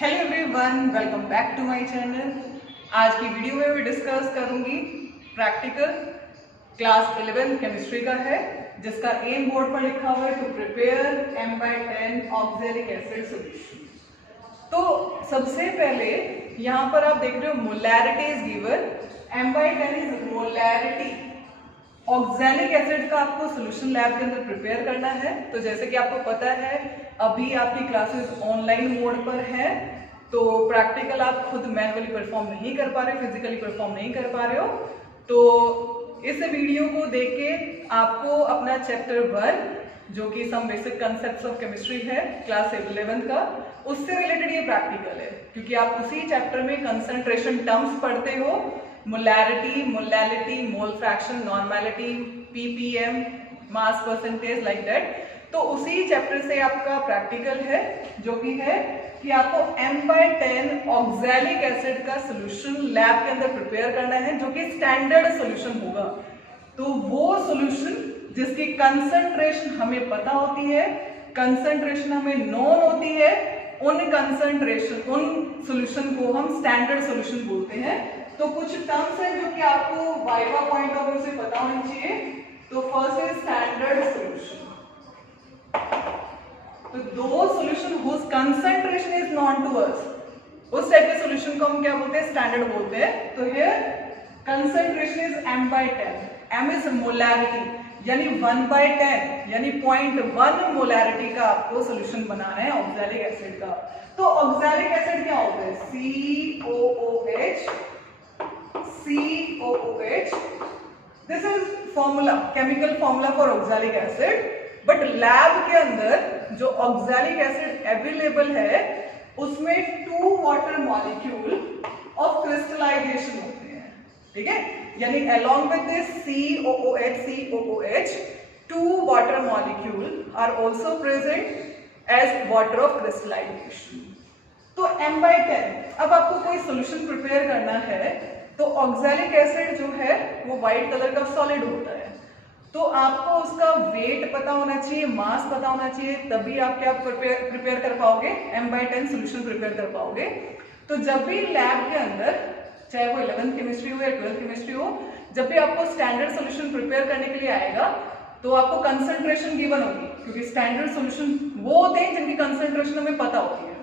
Hello everyone, welcome back to my channel. आज की video में मैं डिस्कस करूंगी प्रैक्टिकल क्लास 11 केमिस्ट्री का है, जिसका एम बोर्ड पर लिखा हुआ है to prepare M/10 oxalic acid solution. तो सबसे पहले यहाँ पर आप देख रहे हो molarity is given. M/10 is molarity oxalic acid का आपको सॉल्यूशन लैब के अंदर प्रिपेयर करना है। तो जैसे कि आपको पता है अभी आपकी क्लासेस ऑनलाइन मोड पर है, तो प्रैक्टिकल आप खुद मैनुअली परफॉर्म नहीं कर पा रहे, फिजिकली परफॉर्म नहीं कर पा रहे हो। तो इस वीडियो को देख के आपको अपना चैप्टर 1 जो कि some basic concepts of chemistry है क्लास 11 का, उससे रिलेटेड ये प्रैक्टिकल है, क्योंकि आप उसी चैप्टर में कंसंट्रेशन टर्म्स पढ़ते हो, molarity, molality, mole fraction, normality, ppm, mass percentage, like that. तो उसी चैप्टर से आपका प्रैक्टिकल है, जो कि है कि आपको M/10 ऑक्सैलिक एसिड का सॉल्यूशन लैब के अंदर प्रिपेयर करना है, जो कि स्टैंडर्ड सॉल्यूशन होगा। तो वो सॉल्यूशन जिसकी कंसंट्रेशन हमें पता होती है, कंसंट्रेशन हमें नोन होती है, उन सॉल्यूशन को हम स्टैंडर्ड सॉल्यूशन बोलते हैं। तो कुछ टर्म्स हैं जो कि आपको वाइवा पॉइंट ऑफ व्यू से पता होनी चाहिए। तो फर्स्ट है स्टैंडर्ड सॉल्यूशन। तो दो solution whose concentration is known to us, उस टाइप के सॉल्यूशन को हम क्या बोलते हैं? स्टैंडर्ड बोलते हैं। तो here concentration is M/10, M is molarity, यानी 1/10 यानी 0.1 मोलैरिटी का आपको सॉल्यूशन बनाना है ऑक्सैलिक एसिड का। तो ऑक्सैलिक एसिड क्या होता है? COOH। This is formula, chemical formula for oxalic acid. But lab के अंदर जो ऑक्सैलिक एसिड अवेलेबल है उसमें 2 वाटर मॉलिक्यूल ऑफ क्रिस्टलाइजेशन होते हैं, ठीक है? यानी along with this COOH 2 water molecule are also present as water of crystallization। तो M/10, अब आपको कोई सॉल्यूशन प्रिपेयर करना है तो ऑक्सैलिक एसिड जो है वो व्हाइट कलर का सॉलिड होता है, तो आपको उसका वेट पता होना चाहिए, मास पता होना चाहिए, तभी आप क्या प्रिपेयर कर पाओगे, M/10 सॉल्यूशन प्रिपेयर कर पाओगे। तो जब भी लैब के अंदर, चाहे वो 11th केमिस्ट्री हो या 12th केमिस्ट्री हो, जब भी आपको स्टैंडर्ड सॉल्यूशन प्रिपेयर करने के लिए आएगा तो आपको कंसंट्रेशन गिवन होगी, क्योंकि स्टैंडर्ड सॉल्यूशन वो होते हैं जिनकी कंसंट्रेशन हमें पता होती है।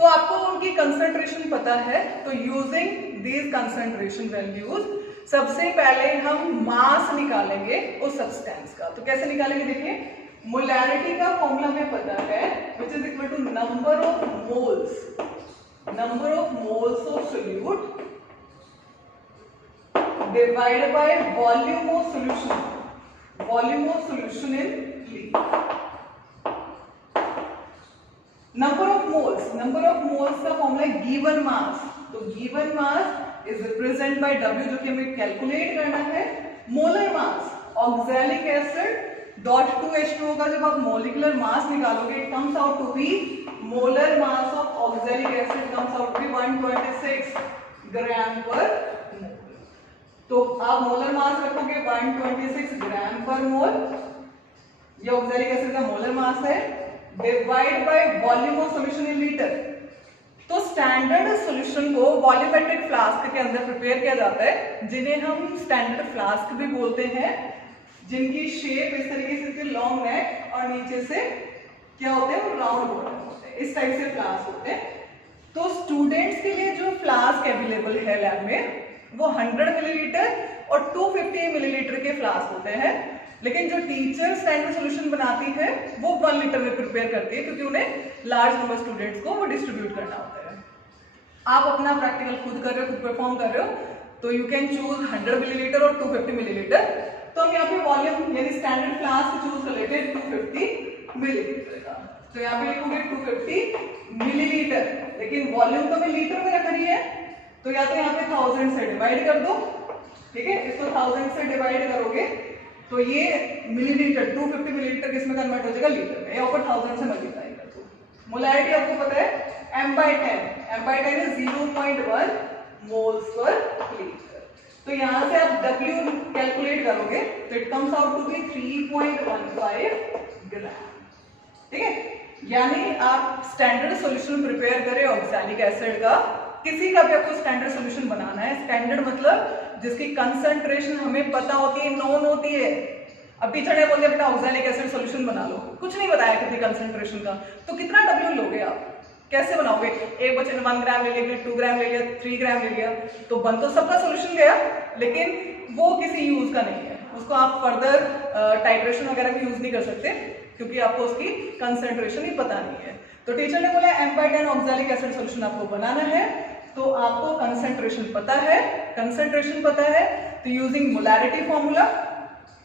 तो आपको उनकी कंसंट्रेशन पता है, तो यूजिंग दीज कंसंट्रेशन वैल्यूज सबसे पहले हम मास निकालेंगे उस सब्सटेंस का। तो कैसे निकालेंगे? देखिए, मोलैरिटी का फॉर्मूला हमें पता है, which is equal to number of moles of solute divided by volume of solution in liquid। number of moles का फॉर्मूला है गिवन मास। तो given mass is represent by W, जो कि हमें कैलकुलेट करना है। Molar mass oxalic acid dot 2H2O का जब आप मोलिकुलर मास निकालोगे, it comes out to be, molar mass of oxalic acid comes out to be 126 gram per mole. तो आप मोलर मास रखोगे 126 ग्राम पर मोल, ये ऑक्सैलिक एसिड का molar mass है, divide by volume of solution in litre. तो standard solution को volumetric flask के अंदर प्रिपेयर किया जाता है, जिन्हें हम स्टैंडर्ड फ्लास्क भी बोलते हैं, जिनकी शेप इस तरीके से लॉन्ग नेक और नीचे से क्या होते हैं, वो राउंड बॉटम होते हैं, इस टाइप से फ्लास्क होते हैं। तो स्टूडेंट्स के लिए जो फ्लास्क अवेलेबल है लैब में वो 100 मिलीलीटर और 250 मिलीलीटर के फ्लास्क होते हैं, लेकिन जो टीचर स्टैंडर्ड सॉल्यूशन बनाती है वो 1 लीटर में प्रिपेयर करती है, क्योंकि उन्हें लार्ज नंबर स्टूडेंट्स को वो डिस्ट्रीब्यूट करना होता है। आप अपना प्रैक्टिकल खुद कर रहे हो, खुद परफॉर्म कर रहे हो, तो यू कैन चूज 100 मिलीलीटर और 250 मिलीलीटर। तो हम यहाँ पे वॉल्यूम यानी स्टैंडर्ड फ्लास्क चूज कर लेते हैं 250 मिलीलीटर का। तो यहाँ पे लिखोगे 250 मिलीलीटर, लेकिन वॉल्यूम तो हमें लीटर में रखनी है, तो या तो यहाँ पे 1000 से डिवाइड कर दो, ठीक है? इसको 1000 से डिवाइड करोगे तो ये मिलीलीटर 250 मिलीलीटर किसमें कन्वर्ट हो जाएगा? लीटर में। या ऊपर 1000 से मल्टीप्लाई कर दो। मोलैरिटी आपको पता है M/10 is 0.1 moles per litre. तो यहां से आप W कैलकुलेट करोगे तो it comes out to be 3.15 gram, ठीक है? यानी आप स्टैंडर्ड सॉल्यूशन प्रिपेयर करें ऑक्सैलिक एसिड का, किसी का भी आपको स्टैंडर्ड सॉल्यूशन बनाना है। स्टैंडर्ड मतलब जिसकी कंसंट्रेशन हमें पता होती है, नोन होती है। अब टीचर ने बोल दिया बेटा ऑक्सैलिक एसिड सॉल्यूशन बना लो, कुछ नहीं बताया कितनी कंसंट्रेशन का, तो कितना W लोगे आप, कैसे बनाओगे? एक बच्चे ने 1 ग्राम ले लिया, 2 ग्राम ले लिया, 3 ग्राम ले लिया, तो बन तो सबका सॉल्यूशन गया, लेकिन वो किसी यूज का नहीं है, उसको आप फर्दर टाइट्रेशन वगैरह भी यूज नहीं कर सकते क्योंकि आपको उसकी कंसंट्रेशन ही पता नहीं है। तो टीचर ने बोला M/10 ऑक्सैलिक एसिड सॉल्यूशन आपको बनाना है, तो आपको कंसंट्रेशन पता है, कंसंट्रेशन पता है, तो यूजिंग मोलैरिटी फॉर्मूला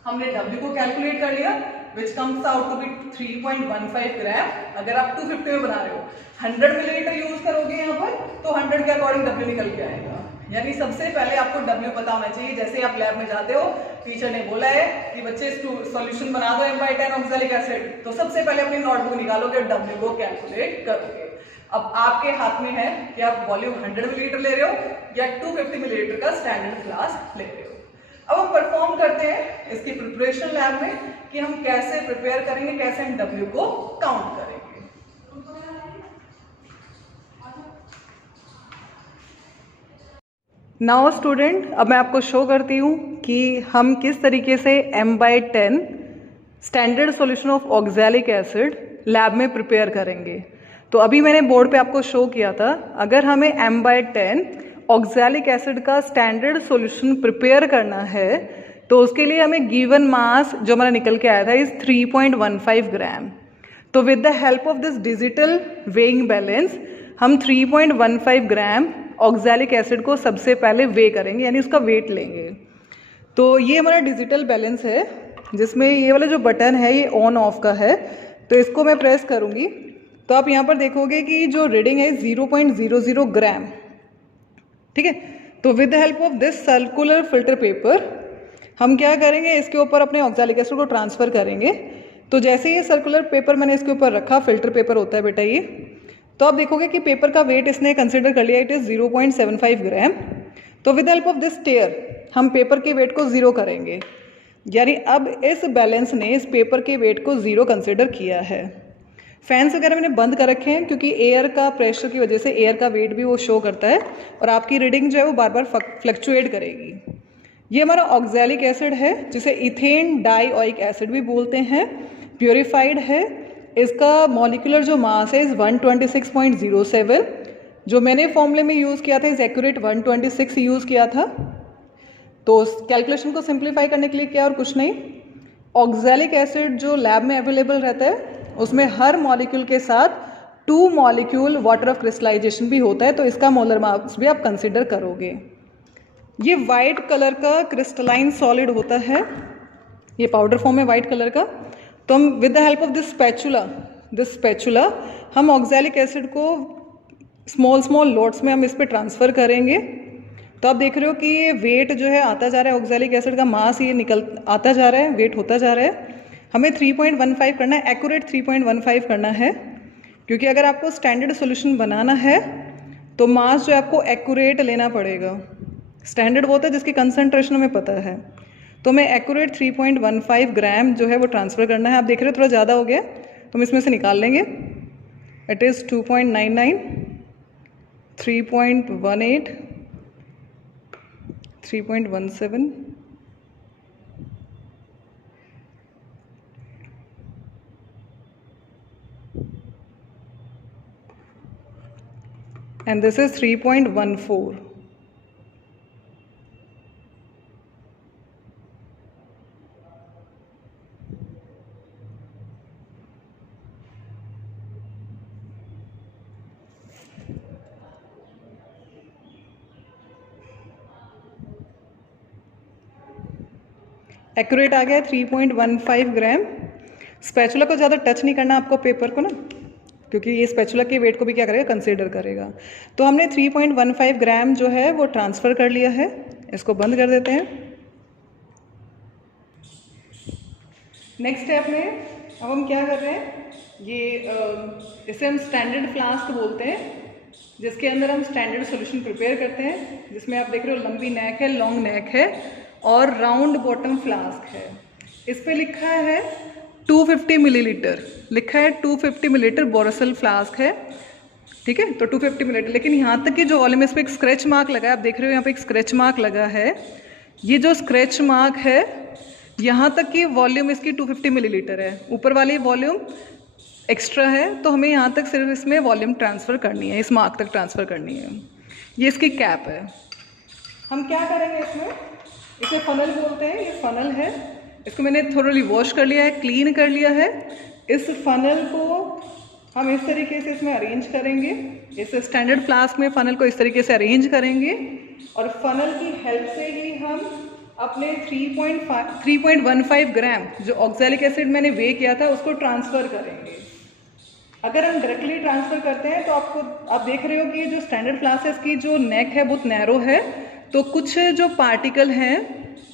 हमने W को कैलकुलेट कर लिया, which comes out to be 3.15 ग्राम। अगर आप 250 में बना रहे हो, 100 मिलीलीटर यूज करोगे यहाँ पर, तो 100 के अकॉर्डिंग W निकल के आएगा। यानी सबसे पहले आपको W पता होना चाहिए। जैसे आप लैब में जाते हो, टीचर ने बोला है कि बच्चे सॉल्यूशन बना दो M/10 ऑक्सैलिक एसिड, तो सबसे पहले अपनी नोटबुक निकालोगे, W को कैलकुलेट करोगे। अब आपके हाथ में है कि आप वॉल्यूम 100 मिलीलीटर ले रहे हो या 250 मिलीलीटर का स्टैंडर्ड फ्लास्क ले रहे हो। अब हम परफॉर्म करते हैं इसकी प्रिपरेशन लैब में कि हम कैसे प्रिपेयर करेंगे, कैसे हम W को काउंट करेंगे। नाउ स्टूडेंट, अब मैं आपको शो करती हूँ कि हम किस तरीके से M/10 standard solution of oxalic acid lab में प्रिपेयर करेंगे। तो अभी मैंने बोर्ड पे आपको शो किया था, अगर हमें M/10 ऑक्सैलिक एसिड का स्टैंडर्ड सॉल्यूशन प्रिपेयर करना है तो उसके लिए हमें गिवन मास जो हमारा निकल के आया था इज 3.15 ग्राम। तो with the help of this digital weighing balance हम 3.15 ग्राम ऑक्सैलिक एसिड को सबसे पहले वे करेंगे, यानी उसका वेट लेंगे। तो ये हमारा डिजिटल बैलेंस है, जिसमें ये वाला जो बटन है ये ऑन ऑफ का है। तो इसको मैं प्रेस करूँगी तो आप यहाँ पर देखोगे कि जो रीडिंग है 0.00 ग्राम, ठीक है। तो with the help of this circular filter paper हम क्या करेंगे, इसके ऊपर अपने ऑक्सैलिक एसिड को ट्रांसफ़र करेंगे। तो जैसे ये सर्कुलर पेपर मैंने इसके ऊपर रखा, फिल्टर पेपर होता है बेटा ये, तो आप देखोगे कि पेपर का वेट इसने कंसिडर कर लिया, इट इज़ 0.75 ग्राम। तो with the help of this tare हम पेपर के वेट को 0 करेंगे, यानी अब इस बैलेंस ने इस पेपर के वेट को 0 कंसिडर किया है। फैंस वगैरह मैंने बंद कर रखे हैं क्योंकि एयर का प्रेशर की वजह से एयर का वेट भी वो शो करता है और आपकी रीडिंग जो है वो बार बार फ्लक्चुएट करेगी। ये हमारा ऑक्सैलिक एसिड है जिसे इथेन डाइओइक एसिड भी बोलते हैं, प्योरीफाइड है। इसका मॉलिक्यूलर जो मास है इज़ 126.07। जो मैंने फॉर्मूले में यूज़ किया था इज़ एक्यूरेट 126 यूज़ किया था। तो कैलकुलेशन को सिंप्लीफाई करने के लिए क्या और कुछ नहीं, ऑक्सैलिक एसिड जो लैब में अवेलेबल रहता है उसमें हर मॉलिक्यूल के साथ 2 मॉलिक्यूल वाटर ऑफ क्रिस्टलाइजेशन भी होता है, तो इसका मोलर मास भी आप कंसिडर करोगे। ये वाइट कलर का क्रिस्टलाइन सॉलिड होता है, ये पाउडर फॉर्म में वाइट कलर का। तो हम with the help of this spatula हम ऑक्सैलिक एसिड को स्मॉल लॉट्स में हम इस पर ट्रांसफ़र करेंगे। तो आप देख रहे हो कि ये वेट जो है आता जा रहा है, ऑक्सैलिक एसिड का मास ये आता जा रहा है, वेट होता जा रहा है। हमें 3.15 करना है, एक्यूरेट 3.15 करना है, क्योंकि अगर आपको स्टैंडर्ड सॉल्यूशन बनाना है तो मास जो है आपको एक्यूरेट लेना पड़ेगा। स्टैंडर्ड वो होता है जिसकी कंसंट्रेशन हमें पता है। तो हमें एक्यूरेट 3.15 ग्राम जो है वो ट्रांसफ़र करना है। आप देख रहे हो थोड़ा ज़्यादा हो गया, तो हम इसमें से निकाल लेंगे। It is 2.99, 3.18, 3.17, and this is 3.14. Accurate आ गया 3.15 ग्राम। स्पैचुला को ज़्यादा टच नहीं करना आपको पेपर को ना, क्योंकि ये स्पैचुला के वेट को भी क्या करेगा, कंसीडर करेगा। तो हमने 3.15 ग्राम जो है वो ट्रांसफ़र कर लिया है। इसको बंद कर देते हैं। नेक्स्ट स्टेप में अब हम क्या कर रहे हैं, ये इसे हम स्टैंडर्ड फ्लास्क बोलते हैं, जिसके अंदर हम स्टैंडर्ड सॉल्यूशन प्रिपेयर करते हैं। जिसमें आप देख रहे हो लंबी नेक है, लॉन्ग नेक है और राउंड बॉटम फ्लास्क है। इस पे लिखा है 250 मिलीलीटर लिखा है, 250 मिलीलीटर बोरोसिल फ्लास्क है, ठीक है। तो 250 मिलीलीटर, लेकिन यहाँ तक कि जो वॉल्यूम, इस पर एक स्क्रैच मार्क लगा है, आप देख रहे हो यहाँ पे एक स्क्रैच मार्क लगा है। ये जो स्क्रैच मार्क है, यहाँ तक की वॉल्यूम इसकी 250 मिलीलीटर है, ऊपर वाली वॉल्यूम एक्स्ट्रा है, तो हमें यहाँ तक सिर्फ इसमें वॉल्यूम ट्रांसफ़र करनी है, इस मार्क तक ट्रांसफ़र करनी है। ये इसकी कैप है। हम क्या करेंगे इसमें, इसे फनल बोलते हैं, ये फनल है। इसको मैंने थोड़ा वॉश कर लिया है, क्लीन कर लिया है। इस फनल को हम इस तरीके से इसमें अरेंज करेंगे, इस स्टैंडर्ड फ्लास्क में फ़नल को इस तरीके से अरेंज करेंगे, और फनल की हेल्प से ही हम अपने 3.15 ग्राम जो ऑक्सैलिक एसिड मैंने वे किया था उसको ट्रांसफ़र करेंगे। अगर हम डायरेक्टली ट्रांसफ़र करते हैं तो आप देख रहे हो कि जो स्टैंडर्ड फ्लास्क की जो नेक है बहुत नैरो है, तो कुछ जो पार्टिकल हैं,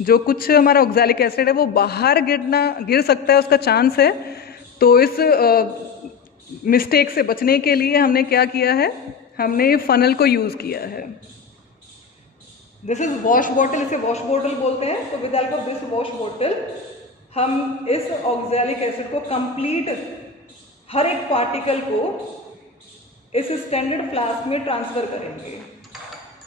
जो कुछ हमारा ऑक्सैलिक एसिड है वो बाहर गिर सकता है, उसका चांस है। तो इस मिस्टेक से बचने के लिए हमने क्या किया है, हमने फनल को यूज़ किया है। दिस इज वॉश बॉटल, इसे वॉश बॉटल बोलते हैं। तो with help of this wash bottle हम इस ऑक्सैलिक एसिड को कंप्लीट हर एक पार्टिकल को इस स्टैंडर्ड फ्लास्क में ट्रांसफ़र करेंगे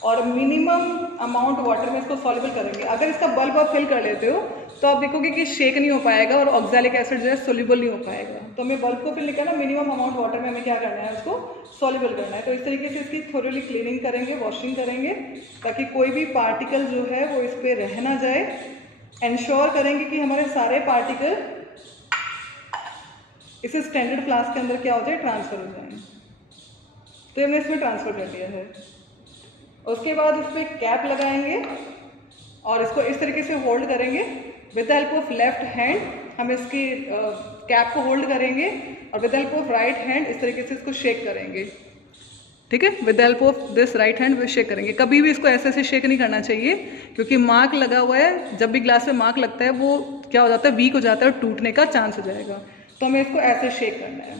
और मिनिमम अमाउंट वाटर में इसको सॉल्युबल करेंगे। अगर इसका बल्ब आप फिल कर लेते हो तो आप देखोगे कि शेक नहीं हो पाएगा और ऑक्सैलिक एसिड जो है सोल्यूबल नहीं हो पाएगा। तो हमें बल्ब को फिल नहीं करना, मिनिमम अमाउंट वाटर में हमें क्या करना है, उसको सॉल्युबल करना है। तो इस तरीके से इसकी थोड़ी क्लीनिंग करेंगे, वॉशिंग करेंगे, ताकि कोई भी पार्टिकल जो है वो इस पर रह ना जाए। इंश्योर करेंगे कि हमारे सारे पार्टिकल इस स्टैंडर्ड फ्लास्क के अंदर क्या हो जाए, ट्रांसफ़र हो जाए। तो हमने इसमें ट्रांसफ़र कर दिया है। उसके बाद इस पर कैप लगाएंगे और इसको इस तरीके से होल्ड करेंगे। With help of left hand हम इसकी कैप को होल्ड करेंगे और with help of right hand इस तरीके से इसको शेक करेंगे, ठीक है। With help of this right hand shake करेंगे। कभी भी इसको ऐसे शेक नहीं करना चाहिए, क्योंकि मार्क लगा हुआ है। जब भी ग्लास में मार्क लगता है वो क्या हो जाता है, वीक हो जाता है और टूटने का चांस हो जाएगा। तो हमें इसको ऐसे शेक करना है।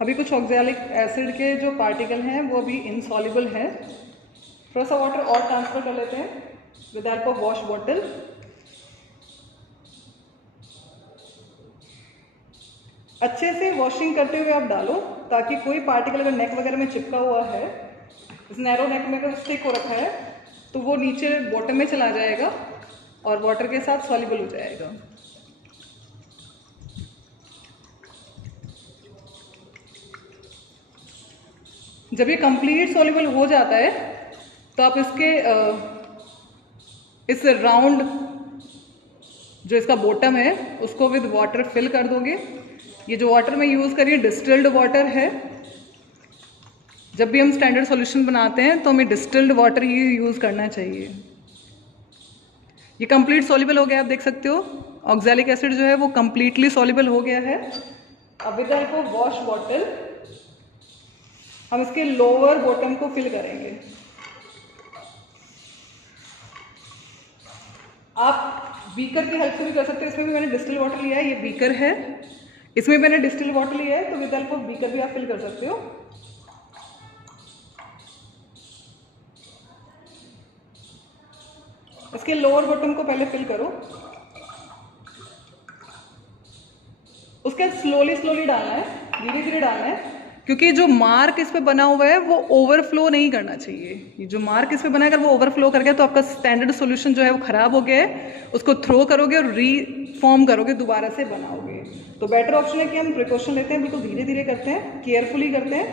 अभी कुछ ऑक्सैलिक एसिड के जो पार्टिकल हैं वो अभी इनसॉल्युबल हैं। थोड़ा सा वाटर और ट्रांसफ़र कर लेते हैं with help of wash bottle. अच्छे से वॉशिंग करते हुए आप डालो, ताकि कोई पार्टिकल अगर नेक वगैरह में चिपका हुआ है, इस नैरो नेक में अगर स्टिक हो रखा है, तो वो नीचे बॉटम में चला जाएगा और वाटर के साथ सॉल्युबल हो जाएगा। जब ये कंप्लीट सॉल्युबल हो जाता है तो आप इसके इस राउंड जो इसका बॉटम है उसको विद वाटर फिल कर दोगे। ये जो वाटर मैं यूज़ कर रही हूँ डिस्टिल्ड वाटर है। जब भी हम स्टैंडर्ड सॉल्यूशन बनाते हैं तो हमें डिस्टिल्ड वाटर ही यूज़ करना चाहिए। ये कंप्लीट सॉल्युबल हो गया, आप देख सकते हो ऑक्सैलिक एसिड जो है वो कंप्लीटली सॉल्युबल हो गया है। अब with help of wash bottle हम इसके लोअर बॉटम को फिल करेंगे। आप बीकर की हेल्प से भी कर सकते हैं। इसमें भी मैंने डिस्टिल वाटर लिया है, ये बीकर है, इसमें मैंने डिस्टिल वाटर लिया है, तो विद हेल्प ऑफ बीकर भी आप फिल कर सकते हो। इसके लोअर बॉटम को पहले फिल करो, उसके स्लोली डालना है, धीरे धीरे डालना है, क्योंकि जो मार्क इस पे बना हुआ है वो ओवरफ्लो नहीं करना चाहिए। ये जो मार्क इस पे बना है अगर वो ओवरफ्लो कर गया तो आपका स्टैंडर्ड सॉल्यूशन जो है वो खराब हो गया है, उसको थ्रो करोगे और रीफॉर्म करोगे, दोबारा से बनाओगे। तो बेटर ऑप्शन है कि हम प्रिकॉशन लेते हैं, बिल्कुल धीरे धीरे करते हैं, केयरफुली करते हैं।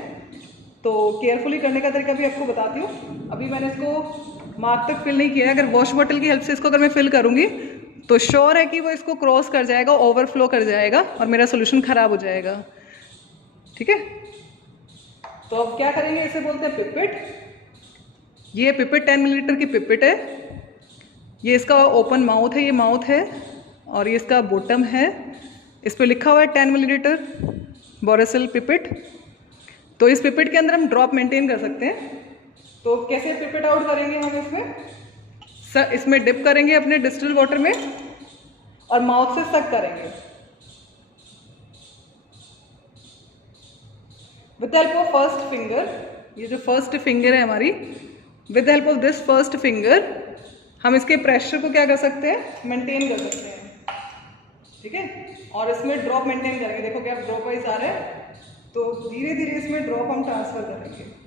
तो केयरफुली करने का तरीका भी आपको बताती हूँ। अभी मैंने इसको मार्क तक फिल नहीं किया है, अगर वॉश बॉटल की हेल्प से इसको अगर मैं फिल करूँगी तो श्योर है कि वो इसको क्रॉस कर जाएगा, ओवरफ्लो कर जाएगा और मेरा सोल्यूशन खराब हो जाएगा, ठीक है। तो अब क्या करेंगे, इसे बोलते हैं पिपेट। ये पिपेट 10 मिलीलीटर की पिपेट है। ये इसका ओपन माउथ है, ये माउथ है, और ये इसका बॉटम है। इस पे लिखा हुआ है 10 मिलीलीटर बोरोसिल पिपेट। तो इस पिपेट के अंदर हम ड्रॉप मेंटेन कर सकते हैं। तो कैसे पिपेट आउट करेंगे हम इसमें डिप करेंगे अपने डिस्टिल वाटर में और माउथ से सक करेंगे। With help of first finger ये जो फर्स्ट फिंगर है हमारी, with the help of this first finger हम इसके प्रेशर को क्या कर सकते हैं, मेंटेन कर सकते हैं, ठीक है। और इसमें ड्रॉप मेंटेन करेंगे, देखो क्या ड्रॉप वाइज आ रहा है, तो धीरे धीरे इसमें ड्रॉप हम ट्रांसफर करेंगे।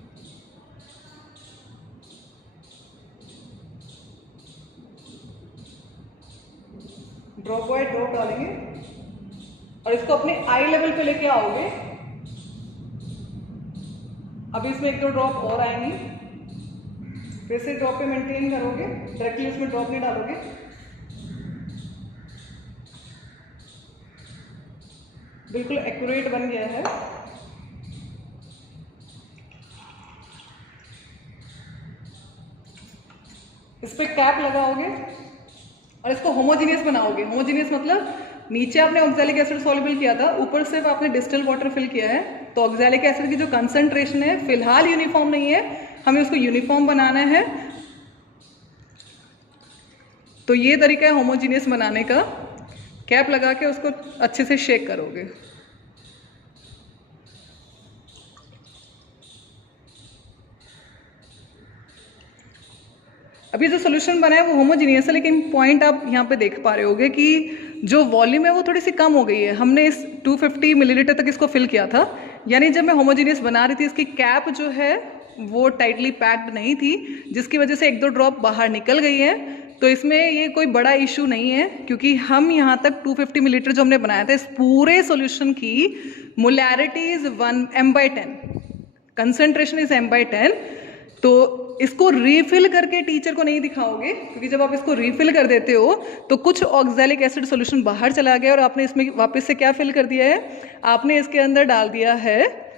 ड्रॉप बाय ड्रॉप डालेंगे और इसको अपने आई लेवल पे लेके आओगे। अभी इसमें एक दो ड्रॉप और आएंगी, फिर से ड्रॉप पे मेंटेन करोगे, डायरेक्टली इसमें ड्रॉप नहीं डालोगे। बिल्कुल एक्यूरेट बन गया है। इस पे कैप लगाओगे और इसको होमोजीनियस बनाओगे। होमोजीनियस मतलब नीचे आपने ऑक्सैलिक एसिड सॉल्युबल किया था, ऊपर सिर्फ आपने डिस्टिल वाटर फिल किया है, तो ऑक्सैलिक एसिड की जो कंसंट्रेशन है फिलहाल यूनिफॉर्म नहीं है, हमें उसको यूनिफॉर्म बनाना है। तो ये तरीका है होमोजीनियस बनाने का। कैप लगा के उसको अच्छे से शेक करोगे। अभी जो सोल्यूशन बना है वो होमोजीनियस है, लेकिन पॉइंट आप यहाँ पे देख पा रहे होगे कि जो वॉल्यूम है वो थोड़ी सी कम हो गई है। हमने इस 250 मिलीलीटर तक इसको फिल किया था, यानी जब मैं होमोजीनियस बना रही थी इसकी कैप जो है वो टाइटली पैक्ड नहीं थी, जिसकी वजह से एक दो ड्रॉप बाहर निकल गई है। तो इसमें ये कोई बड़ा इशू नहीं है, क्योंकि हम यहाँ तक 250 मिलीलीटर जो हमने बनाया था, इस पूरे सोल्यूशन की molarity is 1 m/10, concentration is m/10। तो इसको रीफिल करके टीचर को नहीं दिखाओगे, क्योंकि जब आप इसको रीफिल कर देते हो तो कुछ ऑक्सैलिक एसिड सॉल्यूशन बाहर चला गया और आपने इसमें वापस से क्या फिल कर दिया है, आपने इसके अंदर डाल दिया है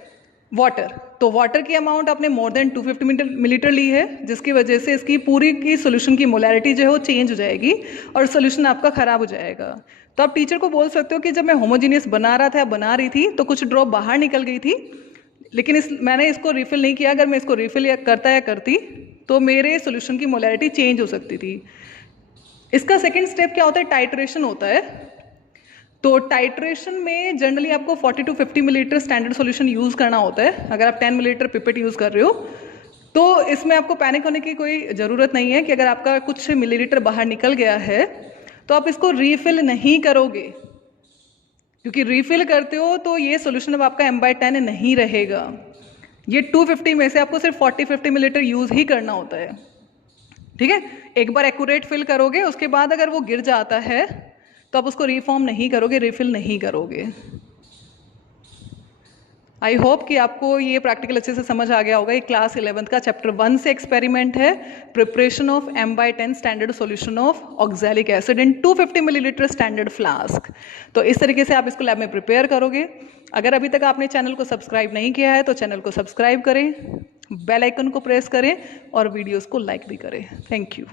वाटर। तो वाटर की अमाउंट आपने मोर देन 250 मिलीलीटर ली है, जिसकी वजह से इसकी पूरी की सोल्यूशन की मोलैरिटी जो है वो चेंज हो जाएगी और सोल्यूशन आपका खराब हो जाएगा। तो आप टीचर को बोल सकते हो कि जब मैं होमोजीनियस बना रहा था या बना रही थी तो कुछ ड्रॉप बाहर निकल गई थी, लेकिन मैंने इसको रिफिल नहीं किया। अगर मैं इसको रिफिल करती तो मेरे सोल्यूशन की मोलैरिटी चेंज हो सकती थी। इसका सेकंड स्टेप क्या होता है, टाइट्रेशन होता है। तो टाइट्रेशन में जनरली आपको 40 to 50 millilitre standard solution use करना होता है। अगर आप 10 मिलीलीटर पिपेट यूज़ कर रहे हो तो इसमें आपको पैनिक होने की कोई ज़रूरत नहीं है कि अगर आपका कुछ मिलीलीटर बाहर निकल गया है तो आप इसको रीफिल नहीं करोगे, क्योंकि रीफिल करते हो तो ये सोल्यूशन अब आपका m/10 नहीं रहेगा। ये 250 में से आपको सिर्फ 40-50 मिलीलीटर यूज़ ही करना होता है, ठीक है। एक बार एक्यूरेट फिल करोगे, उसके बाद अगर वो गिर जाता है तो आप उसको रीफॉर्म नहीं करोगे, रिफिल नहीं करोगे। आई होप कि आपको ये प्रैक्टिकल अच्छे से समझ आ गया होगा। ये क्लास 11th का चैप्टर 1 से एक्सपेरिमेंट है, preparation of m/10 standard solution of oxalic acid in 250 millilitre standard flask. तो इस तरीके से आप इसको लैब में प्रिपेयर करोगे। अगर अभी तक आपने चैनल को सब्सक्राइब नहीं किया है तो चैनल को सब्सक्राइब करें, बेल आइकन को प्रेस करें और वीडियोज़ को लाइक भी करें। Thank you.